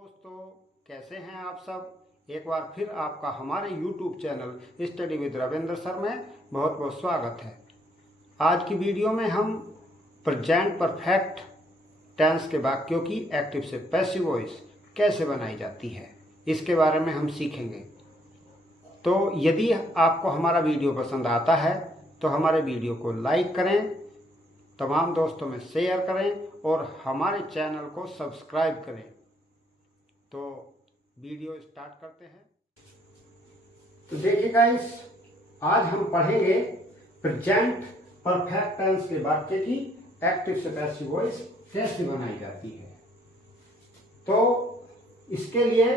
दोस्तों, कैसे हैं आप सब। एक बार फिर आपका हमारे YouTube channel study with Ravindra sir में बहुत बहुत स्वागत है। आज की वीडियो में हम प्रेजेंट परफेक्ट टेंस के वाक्यों की एक्टिव से पैसिव वॉइस कैसे बनाई जाती है, इसके बारे में हम सीखेंगे। तो यदि आपको हमारा वीडियो पसंद आता है तो हमारे वीडियो को लाइक करें, तमाम दोस्तों में शेयर करें और हमारे चैनल को सब्सक्राइब करें। तो वीडियो स्टार्ट करते हैं। तो देखिए गाइस, आज हम पढ़ेंगे प्रेजेंट परफेक्ट टेंस के वाक्य की एक्टिव से पैसिव वॉइस कैसे बनाई जाती है। तो इसके लिए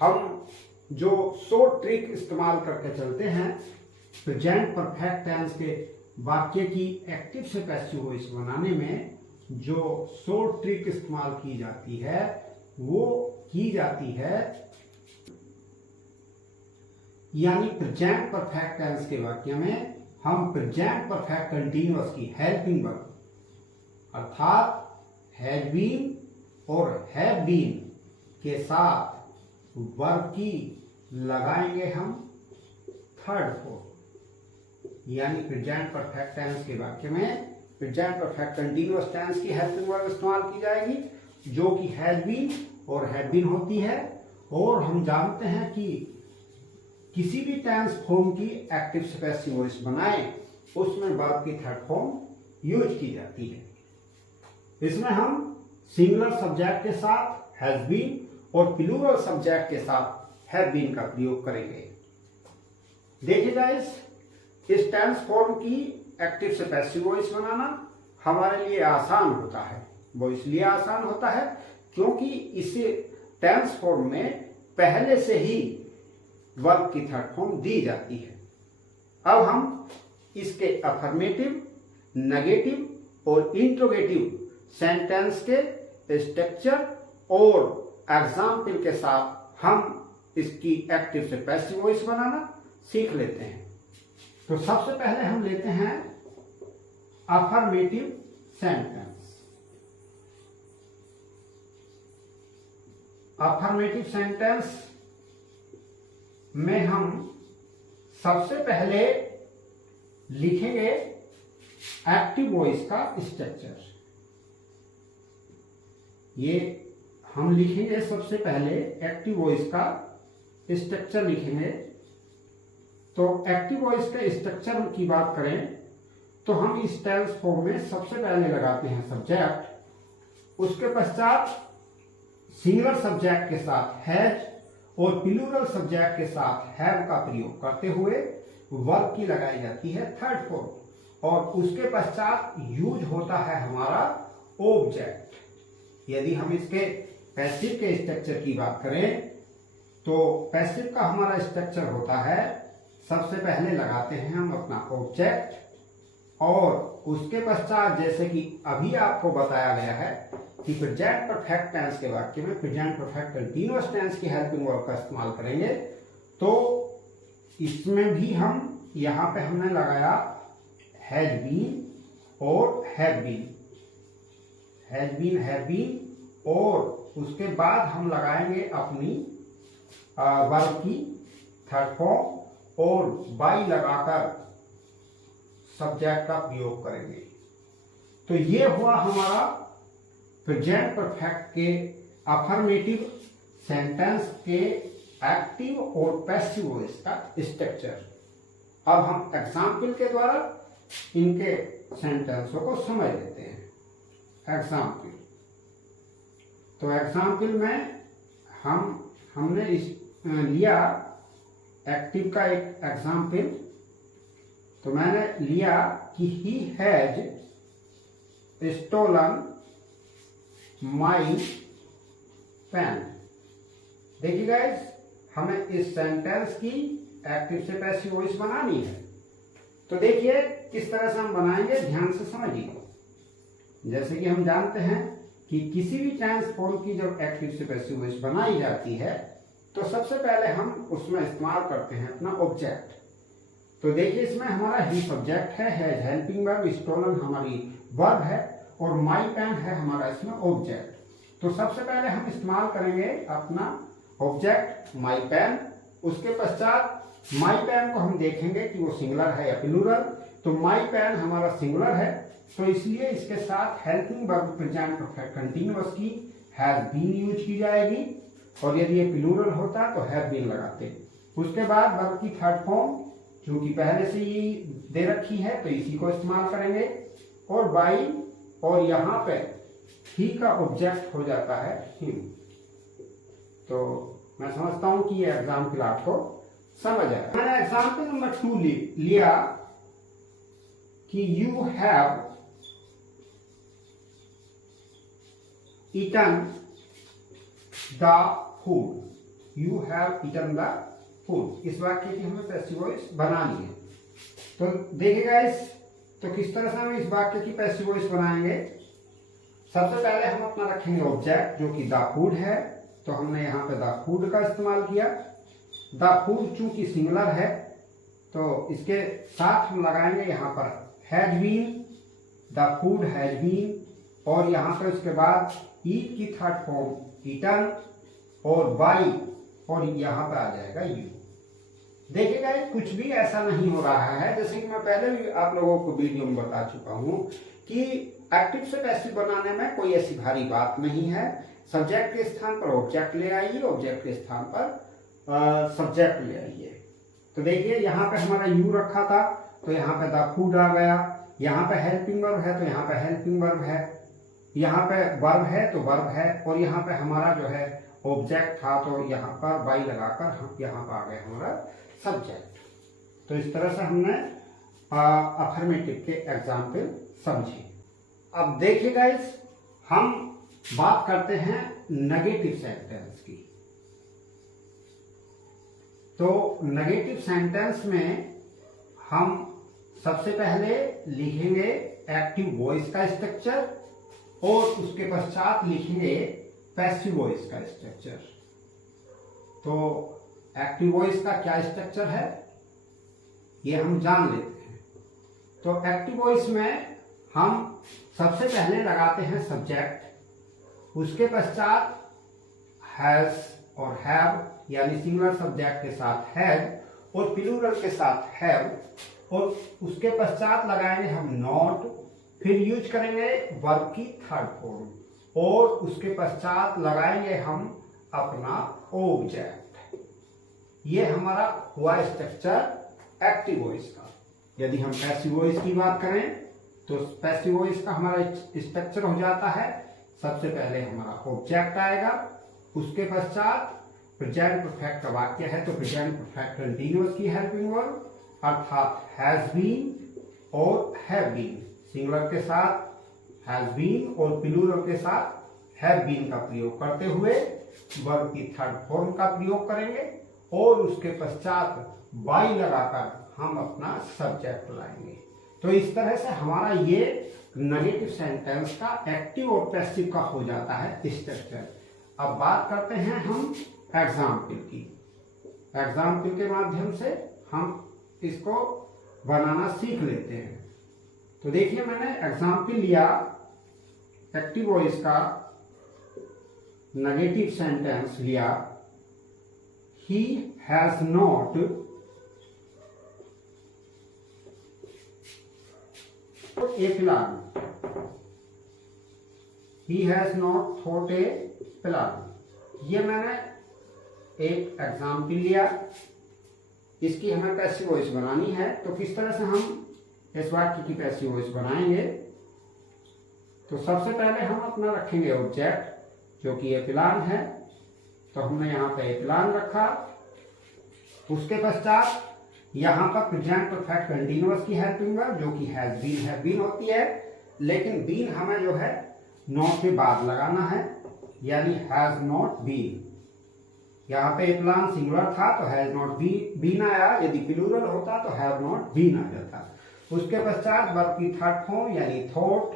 हम जो शॉर्ट ट्रिक इस्तेमाल करके चलते हैं, प्रेजेंट परफेक्ट टेंस के वाक्य की एक्टिव से पैसिव वॉइस बनाने में जो शॉर्ट ट्रिक इस्तेमाल की जाती है वो की जाती है, यानी प्रेजेंट परफेक्ट टेंस के वाक्य में हम प्रेजेंट परफेक्ट कंटीन्यूअस की हेल्पिंग वर्ब अर्थात हैज बीन और हैव बीन के साथ वर्ब की लगाएंगे हम थर्ड फॉर्म। यानी प्रेजेंट परफेक्ट टेंस के वाक्य में प्रेजेंट परफेक्ट कंटीन्यूअस टेंस की हेल्पिंग वर्ब इस्तेमाल की जाएगी जो कि हैज बीन और हैव बीन होती है। और हम जानते हैं कि किसी भी टेंस फॉर्म की एक्टिव से पैसिव वॉइस बनाएं उसमें वर्ब की थर्ड फॉर्म यूज की जाती है। इसमें हम सिंगुलर सब्जेक्ट के साथ हैज बीन और प्लूरल सब्जेक्ट के साथ हैव बीन का प्रयोग करेंगे। देखिए गाइस, इस टेंस फॉर्म की एक्टिव से पैसिव वॉइस बनाना हमारे लिए आसान होता है। वो इसलिए आसान होता है क्योंकि इसे टेंस फॉर्म में पहले से ही वर्ब की थर्ड फॉर्म दी जाती है। अब हम इसके अफर्मेटिव, नेगेटिव और इंट्रोगेटिव सेंटेंस के स्ट्रक्चर और एग्जाम्पल के साथ हम इसकी एक्टिव से पैसिव वॉइस बनाना सीख लेते हैं। तो सबसे पहले हम लेते हैं अफर्मेटिव सेंटेंस। अफर्मेटिव सेंटेंस में हम सबसे पहले लिखेंगे एक्टिव वॉइस का स्ट्रक्चर। ये हम लिखेंगे सबसे पहले एक्टिव वॉइस का स्ट्रक्चर लिखेंगे। तो एक्टिव वॉइस के स्ट्रक्चर की बात करें तो हम इस टेंस फॉर्म में सबसे पहले लगाते हैं सब्जेक्ट, उसके पश्चात सिंगुलर सब्जेक्ट के साथ हैज और प्लूरल सब्जेक्ट के साथ हैव का प्रयोग करते हुए वर्ब की लगाई जाती है थर्ड फॉर्म और उसके पश्चात यूज होता है हमारा ऑब्जेक्ट। यदि हम इसके पैसिव के स्ट्रक्चर की बात करें तो पैसिव का हमारा स्ट्रक्चर होता है, सबसे पहले लगाते हैं हम अपना ऑब्जेक्ट और उसके पश्चात जैसे कि अभी आपको बताया गया है कि प्रेजेंट परफेक्ट टेंस के वाक्य में प्रेजेंट परफेक्ट कंटीन्यूअस टेंस की हेल्पिंग वर्ब का इस्तेमाल करेंगे। तो इसमें भी हम यहाँ पे हमने लगाया हैज बीन और have been, has been have been और उसके बाद हम लगाएंगे अपनी वर्ब की थर्ड फॉर्म और बाई लगाकर सब्जेक्ट का प्रयोग करेंगे। तो ये हुआ हमारा प्रेजेंट परफेक्ट के अफर्मेटिव सेंटेंस के एक्टिव और पैसिव वॉइस का स्ट्रक्चर। अब हम एग्जाम्पल के द्वारा इनके सेंटेंसों को समझ लेते हैं। एग्जाम्पल, तो एग्जाम्पल में हमने लिया एक्टिव का एक एग्जाम्पल। तो मैंने लिया कि he has stolen my pen. देखिए गाइस, हमें इस सेंटेंस की एक्टिव से पैसिव वॉइस बनानी है। तो देखिए किस तरह से हम बनाएंगे, ध्यान से समझिए। जैसे कि हम जानते हैं कि किसी भी टेंस फॉर्म की जब एक्टिव से पैसिव वॉइस बनाई जाती है तो सबसे पहले हम उसमें इस्तेमाल करते हैं अपना ऑब्जेक्ट। तो देखिए इसमें हमारा ही सब्जेक्ट है, हेल्पिंग वर्ब, स्टोलन हमारी वर्ब है और माई पेन है हमारा इसमें ऑब्जेक्ट। तो सबसे पहले हम इस्तेमाल करेंगे अपना ऑब्जेक्ट माई पेन। उसके पश्चात माई पेन को हम देखेंगे कि वो सिंगुलर है या प्लूरल। तो माई पेन हमारा सिंगुलर है, तो इसलिए इसके साथ helping verb present perfect continuous की हैज बीन यूज की जाएगी, और यदि ये प्लूरल होता तो हैव बीन लगाते। उसके बाद वर्ब की थर्ड फॉर्म जो कि पहले से ही दे रखी है तो इसी को इस्तेमाल करेंगे, और बाई, और यहाँ पे ही का ऑब्जेक्ट हो जाता है हिम। तो मैं समझता हूं कि ये एग्जाम्पल आपको समझ आया। मैंने एग्जाम्पल नंबर 2 लिया कि you have eaten the food. You have eaten the food, इस वाक्य की हमें पैसिव वॉइस बनानी है। तो देखिएगा तो किस तरह से हम इस वाक्य की पैसिव वॉइस बनाएंगे। सबसे पहले हम अपना रखेंगे ऑब्जेक्ट जो कि द फूड है, तो हमने यहाँ पे द फूड का इस्तेमाल किया। द फूड चूंकि सिंगुलर है तो इसके साथ हम लगाएंगे यहाँ पर has been, the food has been, और यहाँ पर उसके बाद ईट की थर्ड फॉर्म ईटन, और बाई, और यहाँ पे आ जाएगा यू। देखिएगा कुछ भी ऐसा नहीं हो रहा है, जैसे कि मैं पहले भी आप लोगों को वीडियो में बता चुका हूं कि एक्टिव से पैसिव बनाने में कोई ऐसी भारी बात नहीं है। सब्जेक्ट के स्थान पर ऑब्जेक्ट ले आइए, ऑब्जेक्ट के स्थान पर सब्जेक्ट ले आइए। तो देखिए यहाँ पे हमारा यू रखा था तो यहाँ पे द फूड आ गया, यहाँ पे हेल्पिंग वर्ब है तो यहाँ पे हेल्पिंग वर्ब है, यहाँ पे वर्ब है तो वर्ब है, और यहाँ पे हमारा जो है ऑब्जेक्ट था तो यहाँ पर बाई लगाकर हम यहाँ पर आ गए हमारा सब्जेक्ट। तो इस तरह से हमने अफर्मेटिव के एग्जाम्पल समझे। अब देखिए गाइस, हम बात करते हैं नेगेटिव सेंटेंस की। तो नेगेटिव सेंटेंस में हम सबसे पहले लिखेंगे एक्टिव वॉइस का स्ट्रक्चर, और उसके पश्चात लिखेंगे पैसिव वॉइस का स्ट्रक्चर। तो एक्टिव वॉइस का क्या स्ट्रक्चर है ये हम जान लेते हैं। तो एक्टिव वॉइस में हम सबसे पहले लगाते हैं सब्जेक्ट, उसके पश्चात हैज और हैव, यानी सिंगुलर सब्जेक्ट के साथ हैज और प्लूरल के साथ हैव, और उसके पश्चात लगाएंगे हम नॉट, फिर यूज करेंगे वर्ब की थर्ड फॉर्म, और उसके पश्चात लगाएंगे हम अपना ऑब्जेक्ट। ये हमारा हुआ स्ट्रक्चर एक्टिव वॉइस का। यदि हम पैसिव वॉइस की बात करें तो पैसिव वॉइस का हमारा स्ट्रक्चर हो जाता है, सबसे पहले हमारा ऑब्जेक्ट आएगा, उसके पश्चात प्रेजेंट परफेक्ट का वाक्य है तो प्रेजेंट परफेक्ट कंटीन्यूअस की हेल्पिंग वर्ब अर्थात हैज बीन और हैव बीन, सिंगुलर के साथ हैज बीन और प्लूरल के साथ हैव बीन का प्रयोग करते हुए वर्ब की थर्ड फॉर्म का प्रयोग करेंगे, और उसके पश्चात बाई लगाकर हम अपना सब्जेक्ट लाएंगे। तो इस तरह से हमारा ये नेगेटिव सेंटेंस का एक्टिव और पैसिव का हो जाता है स्ट्रक्चर। अब बात करते हैं हम एग्जाम्पल की। एग्जाम्पल के माध्यम से हम इसको बनाना सीख लेते हैं। तो देखिए मैंने एग्जाम्पल लिया एक्टिव वॉइस का नेगेटिव सेंटेंस लिया, he has not a plan, he has not thought a plan। ये मैंने एक एग्जाम्पल लिया, इसकी हमें पैसिव वॉइस बनानी है। तो किस तरह से हम इस वाक्य की पैसिव वॉइस बनाएंगे। तो सबसे पहले हम अपना रखेंगे ऑब्जेक्ट जो कि ए प्लान है, तो हमने यहाँ पे ए प्लान रखा। उसके पश्चात यहाँ पर प्रेजेंट परफेक्ट कंटीन्यूअस की हेल्पिंग वर्ब जो कि हैज बीन होती है, लेकिन बीन हमें जो है नॉट के बाद लगाना है, यानी हैज नॉट बीन। यहाँ पे ए प्लान सिंगुलर था तो हैज नॉट बीन आया, यदि प्लूरल होता तो हैव नॉट बीन आ जाता। उसके पश्चात वर्ब की थर्ड फॉर्म यानी थॉट,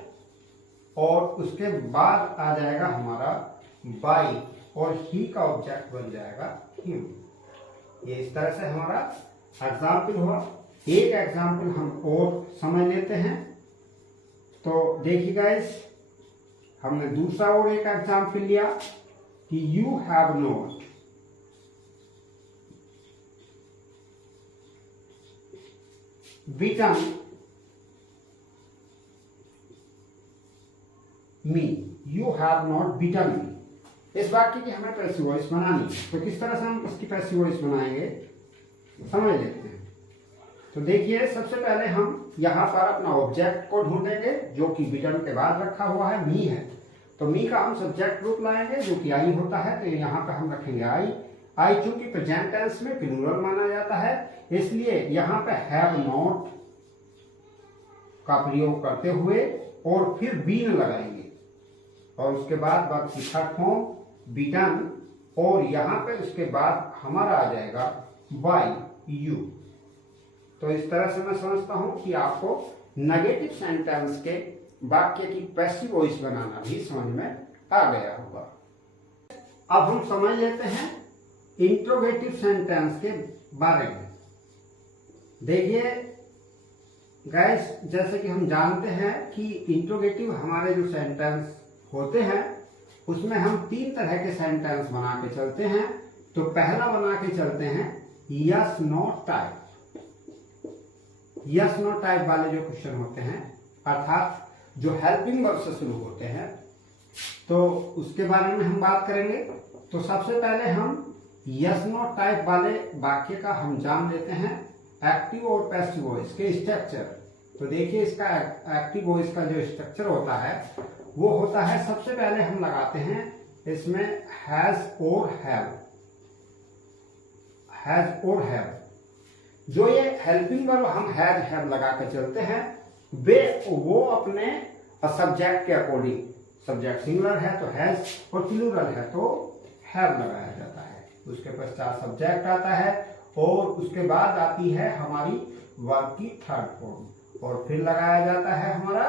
और उसके बाद आ जाएगा हमारा बाई, और ही का ऑब्जेक्ट बन जाएगा हिम। ये इस तरह से हमारा एग्जाम्पल हुआ। एक एग्जाम्पल हम और समझ लेते हैं। तो देखिए गाइस, हमने दूसरा और एक एग्जाम्पल लिया कि you have not beaten me, you have not beaten me. इस वाक्य की हमें पैसिव वॉइस बनानी है। तो किस तरह से हम इसकी पैसिव वॉइस बनाएंगे समझ लेते हैं। तो देखिए सबसे पहले हम यहाँ पर अपना ऑब्जेक्ट को ढूंढेंगे जो कि बीटन के बाद रखा हुआ है, मी है। तो मी का हम सब्जेक्ट रूप लाएंगे जो कि आई होता है। तो यहाँ पे हम रखेंगे आई। आई चूंकि प्रेजेंट टेंस में प्लूरल माना जाता है इसलिए यहाँ पे हैव नॉट का प्रयोग करते हुए और फिर बीन लगाएंगे और उसके बाद वर्ब की थर्ड फॉर्म बीटन और यहाँ पे उसके बाद हमारा आ जाएगा बाय यू। तो इस तरह से मैं समझता हूं कि आपको नेगेटिव सेंटेंस के वाक्य की पैसिव वॉइस बनाना भी समझ में आ गया होगा। अब हम समझ लेते हैं इंट्रोगेटिव सेंटेंस के बारे में। देखिए गाइस, जैसे कि हम जानते हैं कि इंट्रोगेटिव हमारे जो सेंटेंस होते हैं उसमें हम तीन तरह के सेंटेंस बना के चलते हैं। तो पहला बना के चलते हैं yes no type. Yes no type वाले जो क्वेश्चन होते हैं अर्थात जो हेल्पिंग वर्ब से शुरू होते हैं तो उसके बारे में हम बात करेंगे। तो सबसे पहले हम यस नो टाइप वाले वाक्य का हम जान लेते हैं एक्टिव और पैसिव वॉइस के स्ट्रक्चर। तो देखिए इसका एक्टिव वॉइस का जो स्ट्रक्चर होता है वो होता है, सबसे पहले हम लगाते हैं इसमें हैज और हैव। हैज और हैव जो ये हेल्पिंग वर्ब हम हैज हैव लगा कर चलते हैं वो अपने सब्जेक्ट के अकॉर्डिंग, सब्जेक्ट सिंगुलर है तो हैज और प्लूरल है तो हैव लगाया जाता है। उसके पश्चात सब्जेक्ट आता है और उसके बाद आती है हमारी वर्ब की थर्ड फॉर्म और फिर लगाया जाता है हमारा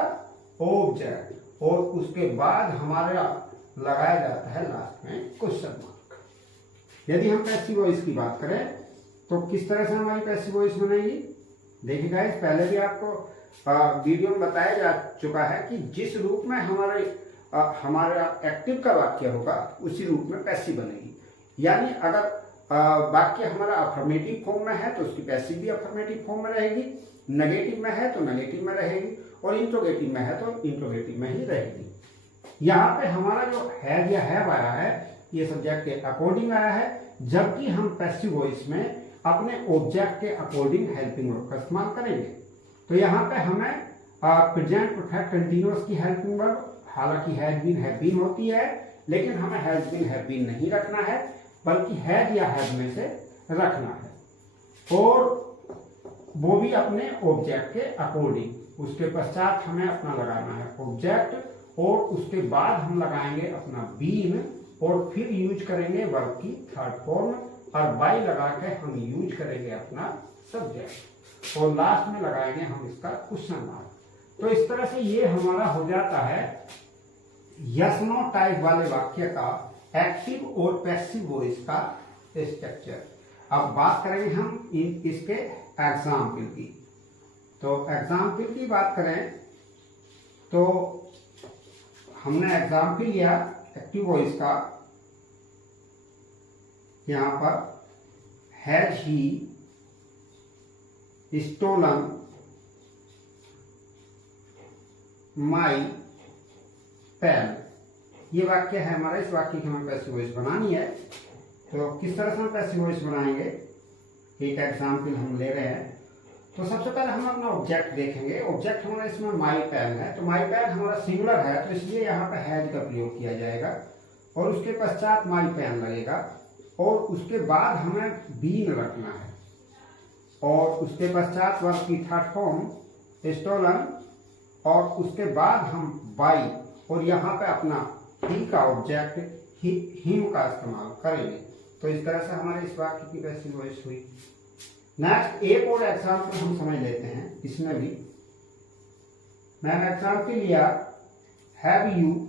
ऑब्जेक्ट और उसके बाद हमारा लगाया जाता है लास्ट में क्वेश्चन मार्क। यदि हम पैसिव वॉइस की बात करें तो किस तरह से हमारी पैसिव वॉइस बनेगी। देखिए गाइस, पहले भी आपको वीडियो में बताया जा चुका है कि जिस रूप में हमारा एक्टिव का वाक्य होगा उसी रूप में पैसिव बनेगी। यानी अगर वाक्य हमारा अफर्मेटिव फॉर्म में है तो उसकी पैसिव भी अफर्मेटिव फॉर्म में रहेगी, नेगेटिव में है तो नेगेटिव में रहेगी और इंट्रोगेटिव में है तो इंट्रोगेटिव में ही रहेगी। यहाँ पे हमारा जो हैज या हैव आया है ये सब्जेक्ट के अकॉर्डिंग आया है, जबकि हम पैसिव वॉइस में अपने ऑब्जेक्ट के अकॉर्डिंग हेल्पिंग वर्ब का इस्तेमाल करेंगे। तो यहाँ पे हमें प्रेजेंट परफेक्ट कंटीन्यूअस की हेल्पिंग वर्ब हालांकि हैज बीन हैव बीन होती है लेकिन हमें हैज बीन हैव बीन नहीं रखना है बल्कि हैज या हैव में से रखना है और वो भी अपने ऑब्जेक्ट के अकॉर्डिंग। उसके पश्चात हमें अपना लगाना है ऑब्जेक्ट और उसके बाद हम लगाएंगे अपना बीन और फिर यूज करेंगे वर्ब की थर्ड फॉर्म और बाय लगा के हम यूज करेंगे अपना सब्जेक्ट और लास्ट में लगाएंगे हम इसका क्वेश्चन मार्क। तो इस तरह से ये हमारा हो जाता है यस नो टाइप वाले वाक्य का एक्टिव और पैसिव वॉइस का स्ट्रक्चर। अब बात करेंगे हम इसके एग्जाम्पल की। तो एग्जाम्पल की बात करें तो हमने एग्जाम्पल लिया एक्टिव वॉइस का, यहां पर has he stolen my pen. ये वाक्य है हमारा, इस वाक्य की हमें पैसिव वॉइस बनानी है। तो किस तरह से हम पैसिव वॉइस बनाएंगे, एक एग्जाम्पल हम ले रहे हैं। तो सबसे पहले हम अपना ऑब्जेक्ट देखेंगे। ऑब्जेक्ट हमारा इसमें माई पेन है तो माई पेन हमारा सिंगुलर है तो इसलिए यहाँ पे हैज का प्रयोग किया जाएगा और उसके पश्चात माई पेन लगेगा और उसके बाद हमें बीन रखना है और उसके पश्चात वर्ब की थर्ड फॉर्म स्टोलन और उसके बाद हम बाई और यहाँ पे अपना ही का ऑब्जेक्ट हिम का इस्तेमाल करेंगे। तो इस तरह से हमारे इस वाक्य की पैसिव वॉइस हुई। नेक्स्ट एक और एग्जाम्पल हम समझ लेते हैं। इसमें भी मैंने एग्जाम्पल लिया have you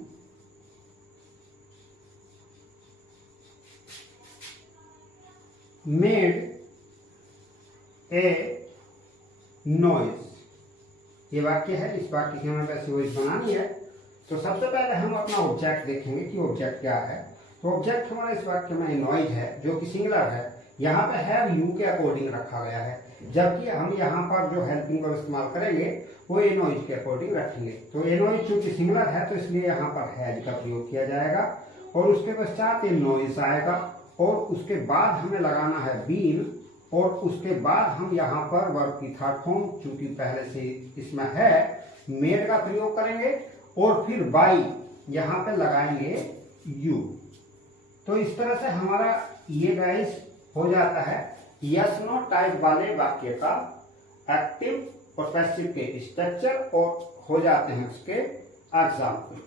made a noise. ये वाक्य है, इस वाक्य की हमें पैसिव वॉइस बनानी है। तो सबसे पहले हम अपना ऑब्जेक्ट देखेंगे कि ऑब्जेक्ट क्या है। तो ऑब्जेक्ट हमारा इस वाक्य में नॉइज है जो कि सिंगुलर है। यहाँ पे हैव यू के अकॉर्डिंग रखा गया है, जबकि हम यहाँ पर जो हेल्पिंग वर्ब इस्तेमाल करेंगे वो ए नॉइज के अकॉर्डिंग रखेंगे। तो ए नॉइज चूंकि सिंगुलर है तो इसलिए यहाँ पर हैज का प्रयोग किया जाएगा और उसके पश्चात ए नॉइज आएगा और उसके बाद हमें लगाना है बीन और उसके बाद हम यहाँ पर वर्ब की थर्ड फॉर्म चूंकि पहले से इसमें है मेड का प्रयोग करेंगे और फिर बाई यहाँ पे लगाएंगे यू। तो इस तरह से हमारा ये गाइस हो जाता है यस नो टाइप वाले वाक्य का एक्टिव और पैसिव के स्ट्रक्चर और हो जाते हैं उसके एग्जाम्पल।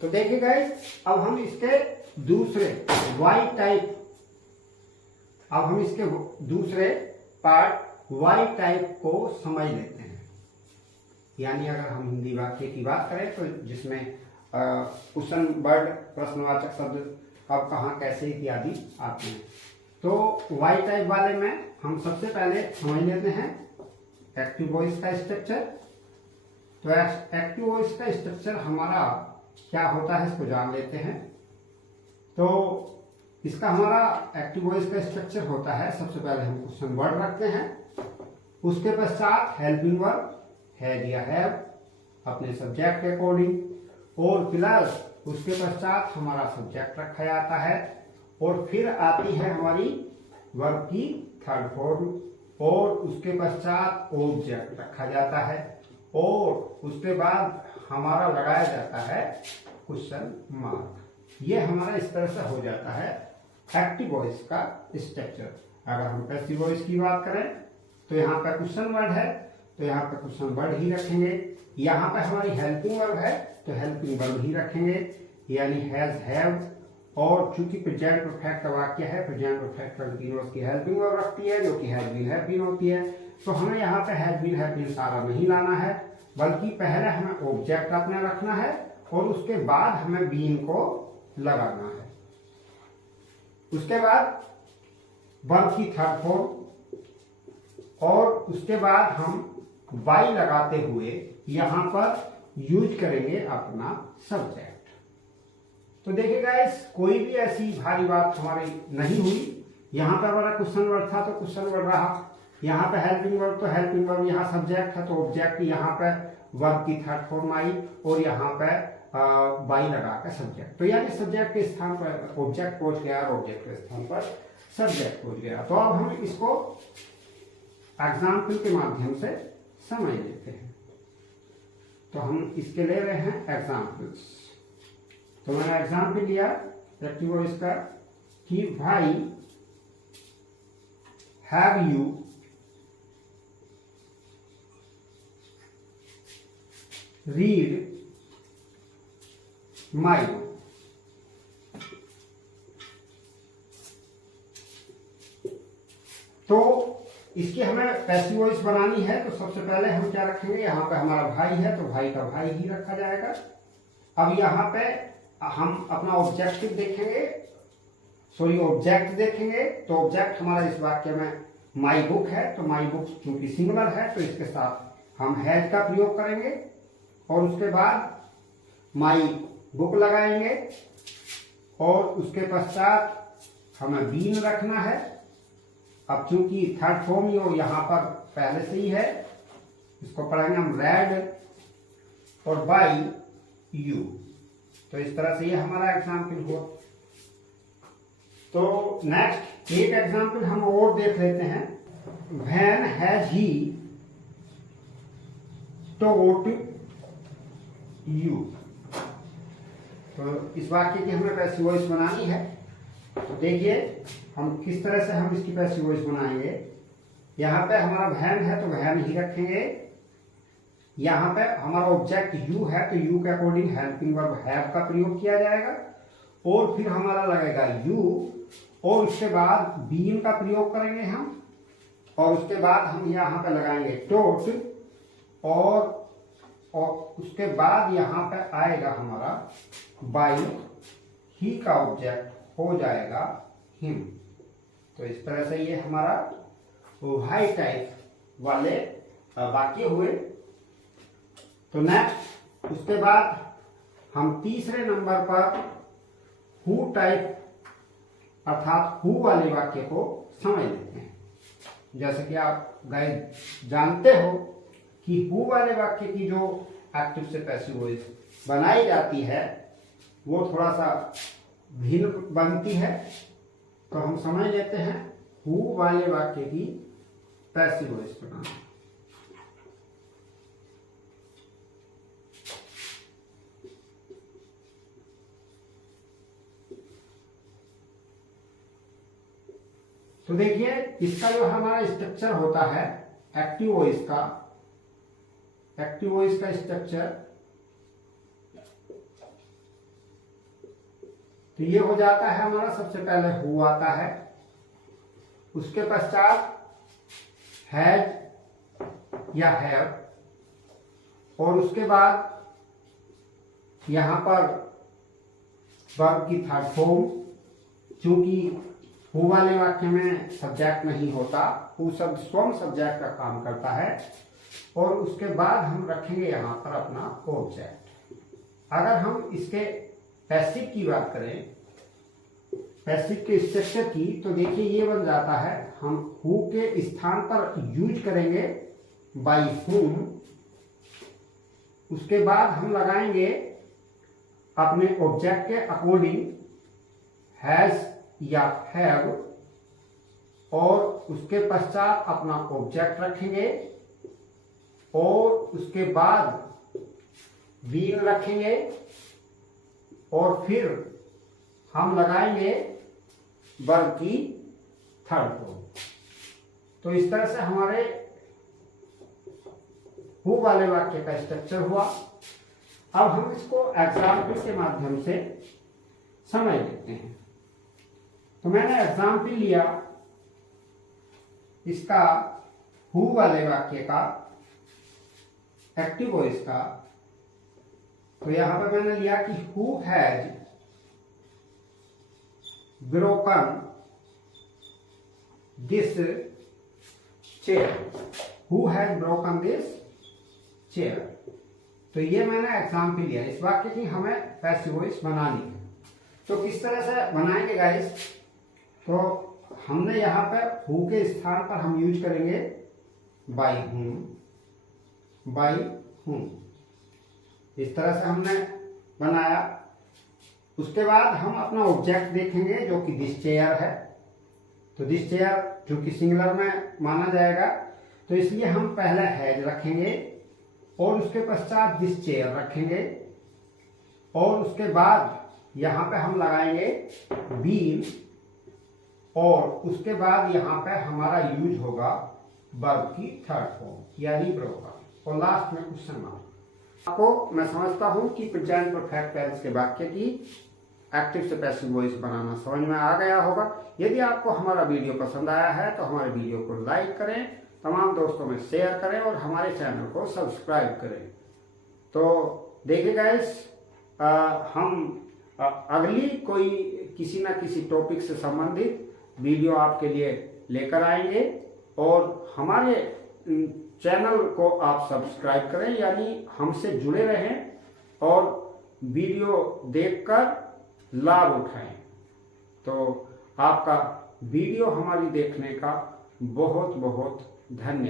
तो देखिए गाइस, अब हम इसके दूसरे वाई टाइप दूसरे पार्ट वाई टाइप को समझ लेते हैं। यानी अगर हम हिंदी वाक्य की बात करें तो जिसमें क्वेश्चन वर्ड प्रश्नवाचक शब्द कब कहाँ कैसे इत्यादि आते हैं। तो वाई टाइप वाले में हम सबसे पहले समझ लेते हैं एक्टिव वॉइस का स्ट्रक्चर। तो एक्टिव वॉइस का स्ट्रक्चर हमारा क्या होता है इसको जान लेते हैं। तो इसका हमारा एक्टिव वॉइस का स्ट्रक्चर होता है, सबसे पहले हम क्वेश्चन वर्ड रखते हैं, उसके पश्चात हेल्पिंग वर्ब हैड या हैव अपने सब्जेक्ट के अकॉर्डिंग और प्लस उसके पश्चात हमारा सब्जेक्ट रखा जाता है और फिर आती है हमारी वर्ब की थर्ड फॉर्म और उसके पश्चात ऑब्जेक्ट रखा जाता है और उसके बाद हमारा लगाया जाता है क्वेश्चन मार्क। ये हमारा इस तरह से हो जाता है एक्टिव वॉइस का स्ट्रक्चर। अगर हम पैसिव वॉइस की बात करें तो यहाँ पे क्वेश्चन वर्ड है तो यहाँ पे क्वेश्चन वर्ड ही रखेंगे। यहाँ पे हमारी हेल्पिंग वर्ब है तो हेल्पिंग वर्ब ही रखेंगे, यानी हैज हैव। और चूंकि प्रेजेंट परफेक्ट का वाक्य है, प्रेजेंट परफेक्ट कंटीन्यूअस की हेल्पिंग वर्ब रखती है जो कि हैज बीन हैव बीन होती है। तो हमें यहाँ पे हैज बीन हैव बीन सारा नहीं लाना है, बल्कि पहले हमें ऑब्जेक्ट अपना रखना है और उसके बाद हमें बीन को लगाना है। उसके बाद वर्ब की थर्ड फॉर्म और उसके बाद हम बाई लगाते हुए यहां पर यूज करेंगे अपना सब्जेक्ट। तो देखिए गाइस, कोई भी ऐसी भारी बात हमारी नहीं हुई। यहाँ पे हमारा क्वेश्चन वर्ड था तो क्वेश्चन वर्ड रहा, यहाँ पे हेल्पिंग वर्ब तो हेल्पिंग वर्ब, यहाँ सब्जेक्ट है तो ऑब्जेक्ट, यहाँ पे वर्ब की थर्ड फॉर्म आई और यहाँ पे बाई लगा के सब्जेक्ट। तो यानी सब्जेक्ट के स्थान पर ऑब्जेक्ट पहुंच गया और ऑब्जेक्ट के स्थान पर सब्जेक्ट पहुंच गया। तो अब हम इसको एग्जाम्पल के माध्यम से समझ लेते हैं। तो हम इसके ले रहे हैं एग्जाम्पल्स। तो मैंने एग्जाम्पल लिया एक्टिव वॉइस का कि भाई have you read my book. तो इसकी हमें पैसिव वॉइस बनानी है तो सबसे पहले हम क्या रखेंगे, यहाँ पे हमारा भाई है तो भाई का भाई ही रखा जाएगा। अब यहाँ पे हम अपना ऑब्जेक्टिव देखेंगे, ऑब्जेक्ट देखेंगे। तो ऑब्जेक्ट हमारा इस वाक्य में माई बुक है तो माई बुक चूंकि सिंगुलर है तो इसके साथ हम हैज का प्रयोग करेंगे और उसके बाद माई बुक लगाएंगे और उसके पश्चात हमें बीन रखना है। अब चूंकि थर्ड फॉर्म यहाँ पर पहले से ही है, इसको पढ़ेंगे हम रेड और बाई यू। तो इस तरह से ये हमारा एग्जाम्पल हुआ। तो नेक्स्ट एक एग्जाम्पल हम और देख लेते हैं। When has he taught you. तो इस वाक्य की हमें पैसिव वॉइस बनानी है। तो देखिए हम किस तरह से हम इसकी पैसिव वॉइस बनाएंगे। यहाँ पे हमारा व्हेन है तो व्हेन ही रखेंगे। यहाँ पे हमारा ऑब्जेक्ट यू है तो यू के अकॉर्डिंग हेल्पिंग वर्ब हैव का प्रयोग किया जाएगा और फिर हमारा लगेगा यू और उसके बाद बीन का प्रयोग करेंगे हम और उसके बाद हम यहाँ पे लगाएंगे टोट और उसके बाद यहाँ पे आएगा हमारा बाई, ही का ऑब्जेक्ट हो जाएगा हिम। तो इस तरह से ये हमारा हाई टाइप वाले वाक्य हुए। तो नेक्स्ट उसके बाद हम तीसरे नंबर पर हु टाइप अर्थात हु वाले वाक्य को समझ लेते हैं। जैसे कि आप गाइस जानते हो कि हु वाले वाक्य की जो एक्टिव से पैसिव वॉइस बनाई जाती है वो थोड़ा सा भिन्न बनती है। तो हम समझ लेते हैं हु वाले वाक्य की पैसिव वॉइस बनाना। तो देखिए इसका जो हमारा स्ट्रक्चर होता है एक्टिव वॉइस का स्ट्रक्चर, तो ये हो जाता है हमारा। सबसे पहले हु आता है, उसके पश्चात हैज या हैव, और उसके बाद यहां पर वर्ब की थर्ड फॉर्म। चूंकि हु वाले वाक्य में सब्जेक्ट नहीं होता, हु शब्द स्वयं सब्जेक्ट का काम करता है, और उसके बाद हम रखेंगे यहां पर अपना ऑब्जेक्ट। अगर हम इसके पैसिव की बात करें, पैसिव के स्ट्रक्चर की, तो देखिए ये बन जाता है, हम हु के स्थान पर यूज करेंगे बाय हुम। उसके बाद हम लगाएंगे अपने ऑब्जेक्ट के अकॉर्डिंग हैज या हैव, और उसके पश्चात अपना ऑब्जेक्ट रखेंगे, और उसके बाद बीन रखेंगे, और फिर हम लगाएंगे वर्ब की थर्ड फॉर्म। तो इस तरह से हमारे हु वाले वाक्य का स्ट्रक्चर हुआ। अब हम इसको एग्जाम्पल के माध्यम से समझ लेते हैं। तो मैंने एग्जाम्पल लिया इसका हु वाले वाक्य का एक्टिव वॉइस का। तो यहां पर मैंने लिया कि who has broken this chair, who has broken this chair. तो ये मैंने एग्जाम्पल लिया। इस वाक्य की हमें पैसिव वॉइस बनानी है। तो किस तरह से बनाएंगे गाइस? तो हमने यहां पर हु के स्थान पर हम यूज करेंगे बाय हुम। इस तरह से हमने बनाया। उसके बाद हम अपना ऑब्जेक्ट देखेंगे जो कि दिस चेयर है। तो दिस चेयर जो कि सिंगुलर में माना जाएगा, तो इसलिए हम पहले हैज रखेंगे, और उसके पश्चात दिस चेयर रखेंगे, और उसके बाद यहां पे हम लगाएंगे बीन, और उसके बाद यहां पे हमारा यूज होगा वर्ब की थर्ड फॉर्म यानी ब्रोकन, और लास्ट में क्वेश्चन मार्क। आपको मैं समझता हूं कि प्रेजेंट परफेक्ट टेंस के वाक्य की एक्टिव से पैसिव वॉइस बनाना समझ में आ गया होगा। यदि आपको हमारा वीडियो पसंद आया है तो हमारे वीडियो को लाइक करें, तमाम दोस्तों में शेयर करें, और हमारे चैनल को सब्सक्राइब करें। तो देखिए गाइस, हम अगली कोई किसी ना किसी टॉपिक से संबंधित वीडियो आपके लिए लेकर आएंगे, और हमारे चैनल को आप सब्सक्राइब करें, यानी हमसे जुड़े रहें और वीडियो देखकर लाभ उठाएं। तो आपका वीडियो हमारी देखने का बहुत बहुत धन्यवाद।